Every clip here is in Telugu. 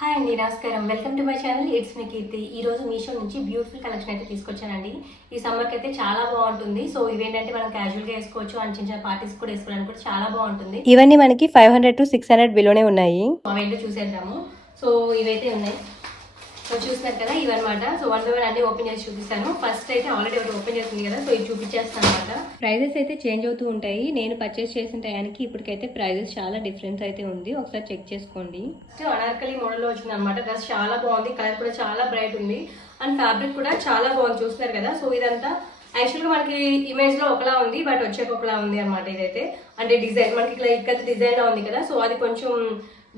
హాయ్ అండి, నమస్కారం. Welcome to my channel. It's me Keerthi. ఈ రోజు మీషో నుంచి బ్యూటిఫుల్ కలెక్షన్ అయితే తీసుకొచ్చానండి. ఈ సమ్మర్కి అయితే చాలా బాగుంటుంది. సో ఇవేంటంటే మనం క్యాజువల్గా వేసుకోవచ్చు అండ్ చిన్న చిన్న పార్టీస్ కూడా వేసుకోవడానికి కూడా చాలా బాగుంటుంది. ఇవన్నీ మనకి 500 to 600 బిలోనే ఉన్నాయి. అవేంటో చూసేద్దాము. సో ఇవైతే ఉన్నాయి. సో చూస్తున్నారు కదా, ఇవన్నమాట. సో వన్ బై వన్ అన్ని ఓపెన్ చేసి చూపిస్తాను. ఫస్ట్ అయితే ఆల్రెడీ ఒకటి ఓపెన్ చేస్తుంది కదా, సో ఇది చూపించేస్తాను అనమాట. ప్రైజెస్ అయితే చేంజ్ అవుతూ ఉంటాయి. నేను పర్చేస్ చేసిన టయానికి ఇప్పటికైతే ప్రైజెస్ చాలా డిఫరెన్స్ అయితే ఉంది. ఒకసారి చెక్ చేసుకోండి. ఫస్ట్ అనార్కలి మోడల్లో వచ్చింది అనమాట. డ్రెస్ చాలా బాగుంది, కలర్ కూడా చాలా బ్రైట్ ఉంది అండ్ ఫ్యాబ్రిక్ కూడా చాలా బాగుంది. చూస్తున్నారు కదా. సో ఇదంతా యాక్చువల్గా మనకి ఇమేజ్ లో ఒకలా ఉంది, బట్ వచ్చాక ఒకలా ఉంది అనమాట. ఇదైతే అంటే డిజైన్ మనకి ఇట్లా ఇక్కడ డిజైన్ లా ఉంది కదా, సో అది కొంచెం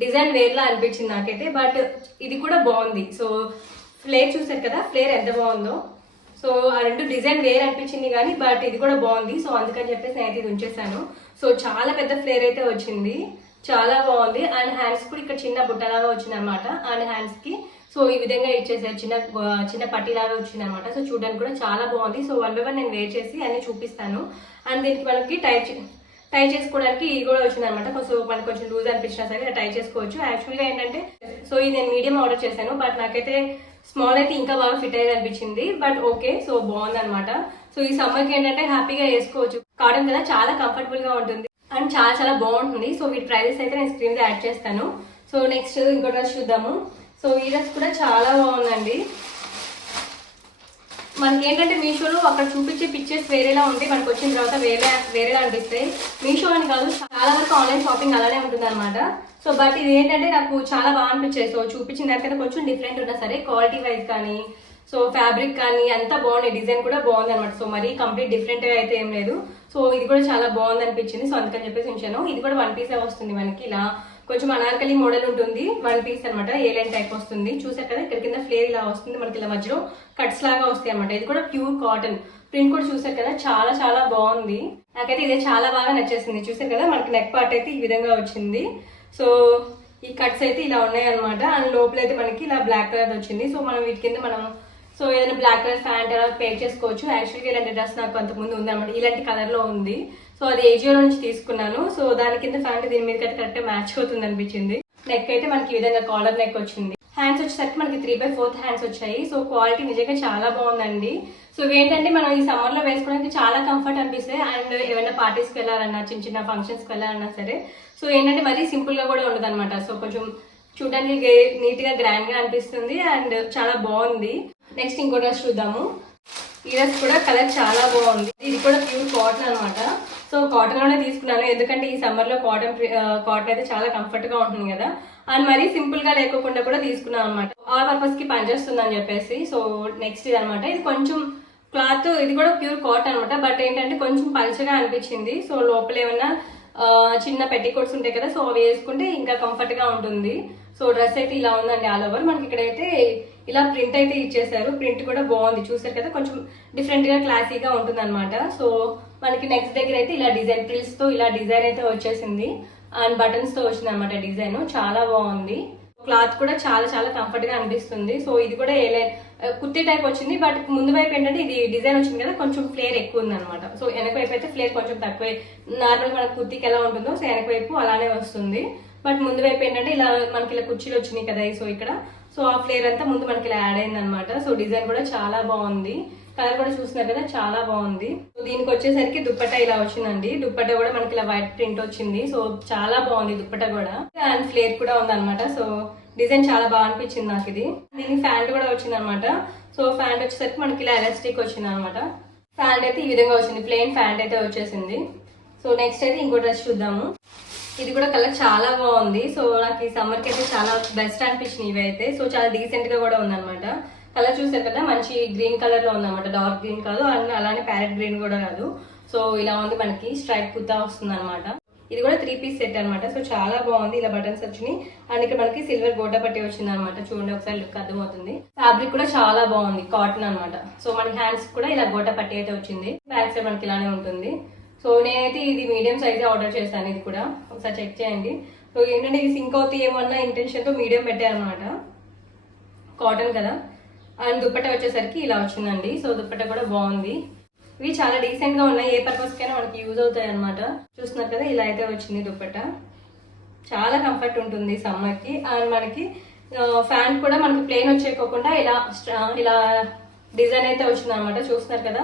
డిజైన్ వేర్లా అనిపించింది నాకైతే. బట్ ఇది కూడా బాగుంది. సో ఫ్లేర్ చూసారు కదా, ఫ్లేర్ ఎంత బాగుందో. సో ఆ రెండు డిజైన్ వేర్ అనిపించింది కానీ బట్ ఇది కూడా బాగుంది. సో అందుకని చెప్పేసి నేను అయితే ఇది ఉంచేసాను. సో చాలా పెద్ద ఫ్లేర్ అయితే వచ్చింది, చాలా బాగుంది. అండ్ హ్యాండ్స్ కూడా ఇక్కడ చిన్న బుట్టలాగా వచ్చింది అనమాట. అండ్ హ్యాండ్స్ కి సో ఈ విధంగా ఇచ్చేసారు, చిన్న చిన్న పట్టీలాగా వచ్చింది అనమాట. సో చూడడానికి కూడా చాలా బాగుంది. సో వన్ బై వన్ నేను వేర్ చేసి అన్ని చూపిస్తాను. అండ్ దీనికి మనకి టై చేసుకోవడానికి ఇది కూడా వచ్చింది అనమాట. సో మనకు కొంచెం లూజ్ అనిపించినా సరే టై చేసుకోవచ్చు. యాక్చువల్గా ఏంటంటే సో ఇది నేను మీడియం ఆర్డర్ చేశాను, బట్ నాకైతే స్మాల్ అయితే ఇంకా బాగా ఫిట్ అయ్యేది అనిపించింది. బట్ ఓకే, సో బాగుంది అనమాట. సో ఈ సమ్మర్కి ఏంటంటే హ్యాపీగా వేసుకోవచ్చు. కాటన్ కదా, చాలా కంఫర్టబుల్ గా ఉంటుంది అండ్ చాలా చాలా బాగుంటుంది. సో వీటి ప్రైజెస్ అయితే నేను స్క్రీన్ మీద యాడ్ చేస్తాను. సో నెక్స్ట్ ఇంకో డ్రెస్ చూద్దాము. సో ఈ డ్రెస్ కూడా చాలా బాగుందండి. మనకి ఏంటంటే మీషోలో అక్కడ చూపించే పిక్చర్స్ వేరేలా ఉంటాయి, మనకు వచ్చిన తర్వాత వేరేలా అనిపిస్తాయి. మీషో అని కాదు, చాలా వరకు ఆన్లైన్ షాపింగ్ అలానే ఉంటుంది అనమాట. సో బట్ ఇది ఏంటంటే నాకు చాలా బాగా అనిపించేది. సో చూపించిన దానికన్నా కొంచెం డిఫరెంట్ ఉన్నా సరే క్వాలిటీ వైజ్ కానీ సో ఫ్యాబ్రిక్ కానీ అంతా బాగుంది, డిజైన్ కూడా బాగుంది అనమాట. సో మరీ కంప్లీట్ డిఫరెంట్ గా అయితే ఏం లేదు. సో ఇది కూడా చాలా బాగుంది అనిపించింది. సో అందుకని చెప్పేసి ఉంచాను. ఇది కూడా వన్ పీసే వస్తుంది మనకి, ఇలా కొంచెం అనార్కలి మోడల్ ఉంటుంది. వన్ పీస్ అనమాట, ఏ లైన్ టైప్ వస్తుంది. చూసారు కదా, ఇక్కడ కింద ఫ్లేర్ ఇలా వస్తుంది మనకి, ఇలా మధ్యలో కట్స్ లాగా వస్తాయి అనమాట. ఇది కూడా ప్యూర్ కాటన్. ప్రింట్ కూడా చూసారు కదా, చాలా చాలా బాగుంది. నాకైతే ఇదే చాలా బాగా నచ్చేసింది. చూసారు కదా, మనకి నెక్ పార్ట్ అయితే ఈ విధంగా వచ్చింది. సో ఈ కట్స్ అయితే ఇలా ఉన్నాయి అనమాట. అండ్ లోపల అయితే మనకి ఇలా బ్లాక్ కలర్ వచ్చింది. సో మనం వీటి కింద మనం సో ఏదైనా బ్లాక్ కలర్ ప్యాంట్ అలా పేర్ చేసుకోవచ్చు. యాక్చువల్గా ఇలాంటి డ్రెస్ నాకు అంతకుముందు ఉంది అనమాట, ఇలాంటి కలర్ లో ఉంది. సో అది ఏజియో నుంచి తీసుకున్నాను. సో దాని కింద ప్యాంట్ దీని మీద అయితే కరెక్ట్ మ్యాచ్ అవుతుంది అనిపించింది. నెక్ అయితే మనకి ఈ విధంగా కాలర్ నెక్ వచ్చింది. హ్యాండ్స్ వచ్చేసరికి మనకి 3/4 హ్యాండ్స్ వచ్చాయి. సో క్వాలిటీ నిజంగా చాలా బాగుందండి. సో ఏంటంటే మనం ఈ సమ్మర్ లో వేసుకోవడానికి చాలా కంఫర్ట్ అనిపిస్తాయి. అండ్ ఏమైనా పార్టీస్కి వెళ్ళాలన్నా, చిన్న చిన్న ఫంక్షన్స్కి వెళ్ళాలన్నా సరే సో ఏంటంటే మరీ సింపుల్ గా కూడా ఉండదు అనమాట. సో కొంచెం చూడడానికి నీట్ గా గ్రాండ్ గా అనిపిస్తుంది అండ్ చాలా బాగుంది. నెక్స్ట్ ఇంకో డ్రెస్ చూద్దాము. ఈ డ్రెస్ కూడా కలర్ చాలా బాగుంది. ఇది కూడా ప్యూర్ కాటన్ అనమాట. సో కాటన్ లోనే తీసుకున్నాను, ఎందుకంటే ఈ సమ్మర్ లో కాటన్ అయితే చాలా కంఫర్ట్ గా ఉంటుంది కదా. అండ్ మరీ సింపుల్ గా లేకోకుండా కూడా తీసుకున్నాను అనమాట. ఆ పర్పస్ కి పనిచేస్తుంది అని చెప్పేసి. సో నెక్స్ట్ ఇది అనమాట. ఇది కొంచెం క్లాత్, ఇది కూడా ప్యూర్ కాటన్ అనమాట. బట్ ఏంటంటే కొంచెం పల్చగా అనిపించింది. సో లోపల ఏమన్నా చిన్న పెట్టికోట్స్ ఉంటాయి కదా, సో అవి వేసుకుంటే ఇంకా కంఫర్ట్ గా ఉంటుంది. సో డ్రెస్ అయితే ఇలా ఉందండి ఆల్ ఓవర్. మనకి ఇక్కడైతే ఇలా ప్రింట్ అయితే ఇచ్చేసారు. ప్రింట్ కూడా బాగుంది, చూసారు కదా, కొంచెం డిఫరెంట్ గా క్లాసీగా ఉంటుంది అనమాట. సో మనకి నెక్స్ట్ దగ్గర అయితే ఇలా డిజైన్ ఫ్రిల్స్ తో ఇలా డిజైన్ అయితే వచ్చేసింది. అండ్ బటన్స్ తో వచ్చింది అనమాట డిజైన్. చాలా బాగుంది. క్లాత్ కూడా చాలా చాలా కంఫర్ట్ గా అనిపిస్తుంది. సో ఇది కూడా కుర్తీ టైప్ వచ్చింది. బట్ ముందు వైపు ఏంటంటే ఇది డిజైన్ వచ్చింది కదా, కొంచెం ఫ్లేర్ ఎక్కువ ఉంది అనమాట. సో వెనక వైపు అయితే ఫ్లేర్ కొంచెం తక్కువే. నార్మల్ మన కుర్తీకి ఎలా ఉంటుందో సో వెనక వైపు అలానే వస్తుంది. బట్ ముందు వైపు ఏంటంటే ఇలా మనకి ఇలా కుర్చీలు వచ్చినాయి కదా, సో ఇక్కడ సో ఆ ఫ్లేర్ అంతా ముందు మనకి ఇలా యాడ్ అయింది అనమాట. సో డిజైన్ కూడా చాలా బాగుంది. కలర్ కూడా చూస్తున్నారు కదా, చాలా బాగుంది. సో దీనికి వచ్చేసరికి దుప్పట్టా ఇలా వచ్చిందండి. దుప్పట్టా కూడా మనకి ఇలా వైట్ ప్రింట్ వచ్చింది. సో చాలా బాగుంది దుప్పట్టా కూడా. అండ్ ఫ్లేర్ కూడా ఉంది అనమాట. సో డిజైన్ చాలా బాగా అనిపించింది నాకు ఇది. దీనికి ప్యాంట్ కూడా వచ్చింది అనమాట. సో ప్యాంట్ వచ్చేసరికి మనకి ఇలా ఎలాస్టిక్ వచ్చింది అనమాట. ప్యాంట్ అయితే ఈ విధంగా వచ్చింది, ప్లెయిన్ ప్యాంట్ అయితే వచ్చేసింది. సో నెక్స్ట్ అయితే ఇంకో డ్రెస్ చూద్దాము. ఇది కూడా కలర్ చాలా బాగుంది. సో నాకు ఈ సమ్మర్ కి అయితే చాలా బెస్ట్ అనిపించింది ఇవి అయితే. సో చాలా డీసెంట్ గా కూడా ఉందన్నమాట. కలర్ చూసారు కదా, మంచి గ్రీన్ కలర్ లో ఉందన్నమాట. డార్క్ గ్రీన్ కాదు అండ్ అలానే ప్యారెట్ గ్రీన్ కూడా కాదు. సో ఇలా ఉంది, మనకి స్ట్రైప్ కుర్తా వస్తుంది అనమాట. ఇది కూడా 3 పీస్ సెట్ అనమాట. సో చాలా బాగుంది. ఇలా బటన్స్ వచ్చినాయి అండ్ ఇక్కడ మనకి సిల్వర్ గోటా పట్టి వచ్చింది అనమాట. చూడండి ఒకసారి లుక్ అర్థమవుతుంది. ఫ్యాబ్రిక్ కూడా చాలా బాగుంది, కాటన్ అనమాట. సో మన హ్యాండ్స్ కూడా ఇలా గోటా పట్టి అయితే వచ్చింది. బ్యాక్ సైడ్ మనకి ఇలానే ఉంటుంది. సో నేనైతే ఇది మీడియం సైజే ఆర్డర్ చేశాను. ఇది కూడా ఒకసారి చెక్ చేయండి. సో ఏంటంటే ఇది సింక్ అవుతాయి ఏమన్నా ఇంటెన్షన్ తో మీడియం పెట్టారనమాట. కాటన్ కదా. అండ్ దుప్పట్టా వచ్చేసరికి ఇలా వచ్చిందండి. సో దుప్పట్టా కూడా బాగుంది. ఇవి చాలా డీసెంట్ గా ఉన్నాయి, ఏ పర్పస్ కైనా మనకి యూజ్ అవుతాయి అనమాట. చూస్తున్నారు కదా, ఇలా అయితే వచ్చింది దుప్పట్టా. చాలా కంఫర్ట్ ఉంటుంది సమ్మర్ కి. అండ్ మనకి ఫ్యాన్ కూడా మనకి ప్లెయిన్ వచ్చేయకోకుండా ఇలా డిజైన్ అయితే వచ్చింది అనమాట, చూస్తున్నారు కదా.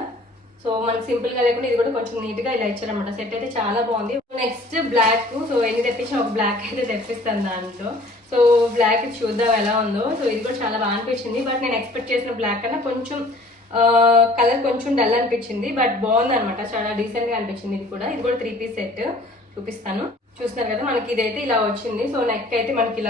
సో మనకి సింపుల్ గా లేకుండా ఇది కూడా కొంచెం నీట్ గా ఇలా ఇచ్చారనమాట. సెట్ అయితే చాలా బాగుంది. Next black. సో ఎన్ని తెప్పించినా ఒక బ్లాక్ అయితే తెప్పిస్తాను దాంట్లో. సో బ్లాక్ చూద్దాం ఎలా ఉందో. సో ఇది కూడా చాలా బాగా అనిపించింది. బట్ నేను ఎక్స్పెక్ట్ చేసిన బ్లాక్ కన్నా కొంచెం కలర్ కొంచెం డల్ అనిపించింది. బట్ బాగుంది అనమాట, చాలా డీసెంట్ గా అనిపించింది. ఇది కూడా 3 పీస్ సెట్ చూపిస్తాను. చూస్తున్నారు కదా, మనకి ఇదైతే ఇలా వచ్చింది. సో నెక్ అయితే మనకి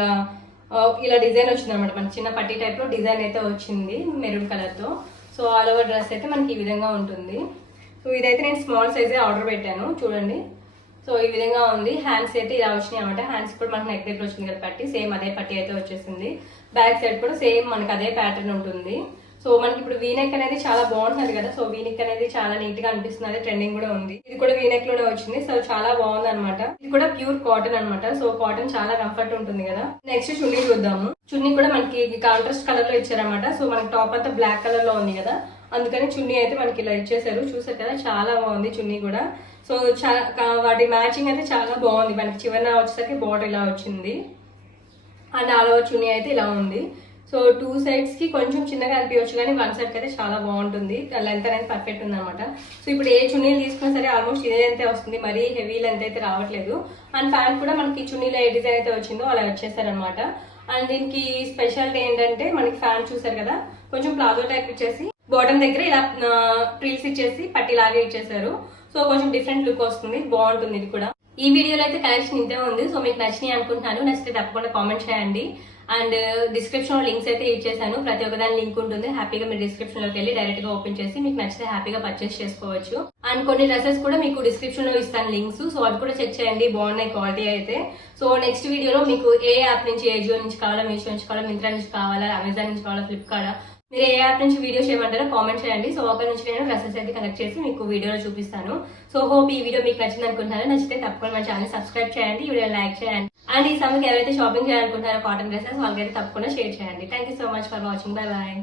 ఇలా డిజైన్ వచ్చింది అనమాట. మనకి చిన్న పట్టీ టైప్ లో డిజైన్ అయితే వచ్చింది మెరూన్ కలర్ తో. సో ఆల్ ఓవర్ డ్రెస్ అయితే మనకి ఈ విధంగా ఉంటుంది. సో ఇదైతే నేను స్మాల్ సైజే ఆర్డర్ పెట్టాను, చూడండి. సో ఈ విధంగా ఉంది. హ్యాండ్స్ అయితే ఇలా వచ్చినాయి అనమాట. హ్యాండ్స్ కూడా మనకి నెక్ దగ్గర వచ్చింది కదా పట్టి, సేమ్ అదే పట్టి అయితే వచ్చేసింది. బ్యాక్ సైడ్ కూడా సేమ్ మనకి అదే ప్యాటర్న్ ఉంటుంది. సో మనకి ఇప్పుడు వీనెక్ అనేది చాలా బాగుంటుంది కదా. సో వీనెక్ అనేది చాలా నీట్ గా అనిపిస్తుంది, అదే ట్రెండింగ్ కూడా ఉంది. ఇది కూడా వీనెక్ లోనే వచ్చింది. సో చాలా బాగుంది అనమాట. ఇది కూడా ప్యూర్ కాటన్ అనమాట. సో కాటన్ చాలా కంఫర్ట్ ఉంటుంది కదా. నెక్స్ట్ చున్నీ చూద్దాము. చున్నీ కూడా మనకి కాంట్రాస్ట్ కలర్ లో ఇచ్చారనమాట. సో మనకి టాప్ అంతా బ్లాక్ కలర్ లో ఉంది కదా, అందుకని చున్నీ అయితే మనకి ఇలా ఇచ్చేసారు. చూసారు కదా, చాలా బాగుంది చున్నీ కూడా. సో వాటి మ్యాచింగ్ అయితే చాలా బాగుంది. మనకి చివరిన వచ్చేసరికి బార్డర్ ఇలా వచ్చింది అండ్ ఆల్ ఓవర్ చున్నీ అయితే ఇలా ఉంది. సో 2 సైడ్స్ కి కొంచెం చిన్నగా అనిపించవచ్చు, కానీ 1 సైడ్ కి అయితే చాలా బాగుంటుంది. లెంత్ అనేది పర్ఫెక్ట్ ఉంది అనమాట. సో ఇప్పుడు ఏ చున్నీలు తీసుకున్నా సరే ఆల్మోస్ట్ ఇదే లెంత్ వస్తుంది, మరీ హెవీ లెంత్ అయితే రావట్లేదు. అండ్ ప్యాంట్ కూడా మనకి చున్నీలో ఏ డిజైన్ అయితే వచ్చిందో అలా వచ్చేసారనమాట. అండ్ దీనికి స్పెషాలిటీ ఏంటంటే మనకి ఫ్యాంట్ చూసారు కదా, కొంచెం ప్లాజో టైప్ ఇచ్చేసి బాటమ్ దగ్గర ఇలా ప్రిల్స్ ఇచ్చేసి పట్టిలాగే ఇచ్చేసారు. సో కొంచెం డిఫరెంట్ లుక్ వస్తుంది, బాగుంటుంది ఇది కూడా. ఈ వీడియోలో అయితే కలెక్షన్ ఇంతే ఉంది. సో మీకు నచ్చినాయి అనుకుంటున్నాను. నచ్చితే తప్పకుండా కామెంట్ చేయండి. అండ్ డిస్క్రిప్షన్ లో లింక్స్ అయితే ఇచ్చేసాను, ప్రతి ఒక్క దాని లింక్ ఉంటుంది. హ్యాపీగా మీరు డిస్క్రిప్షన్ లోకి వెళ్ళి డైరెక్ట్ గా ఓపెన్ చేసి మీకు నచ్చితే హ్యాపీగా పర్చేస్ చేసుకోవచ్చు. అండ్ కొన్ని డ్రెస్సెస్ కూడా మీకు డిస్క్రిప్షన్ లో ఇస్తాను లింక్స్, సో అది కూడా చెక్ చేయండి, బాగున్నాయి క్వాలిటీ అయితే. సో నెక్స్ట్ వీడియోలో మీకు ఏ యాప్ నుంచి, ఏజియో నుంచి కావాలా, మీషో నుంచి కావాలా, మింత్రా నుంచి కావాలా, అమెజాన్ నుంచి కావాలా, ఫ్లిప్కార్ట్, మీరు ఏ యాప్ నుంచి వీడియో చేయమంటారో కామెంట్ చేయండి. సో అక్కడ నుంచి నేను డ్రెస్సెస్ అయితే కలెక్ట్ చేసి మీకు వీడియోలో చూపిస్తాను. సో హోప్ ఈ వీడియో మీకు నచ్చింది అనుకుంటున్నాను. నచ్చితే తప్పకుండా మన ఛానల్ సబ్స్క్రైబ్ చేయండి, వీడియో లైక్ చేయండి. అండ్ ఈ సమ్మర్కి ఎవరైతే షాపింగ్ చేయాలనుకుంటున్నారో కాటన్ డ్రెస్సెస్ వాళ్ళకైతే తప్పకుండా షేర్ చేయండి. Thank you so much for watching. Bye bye.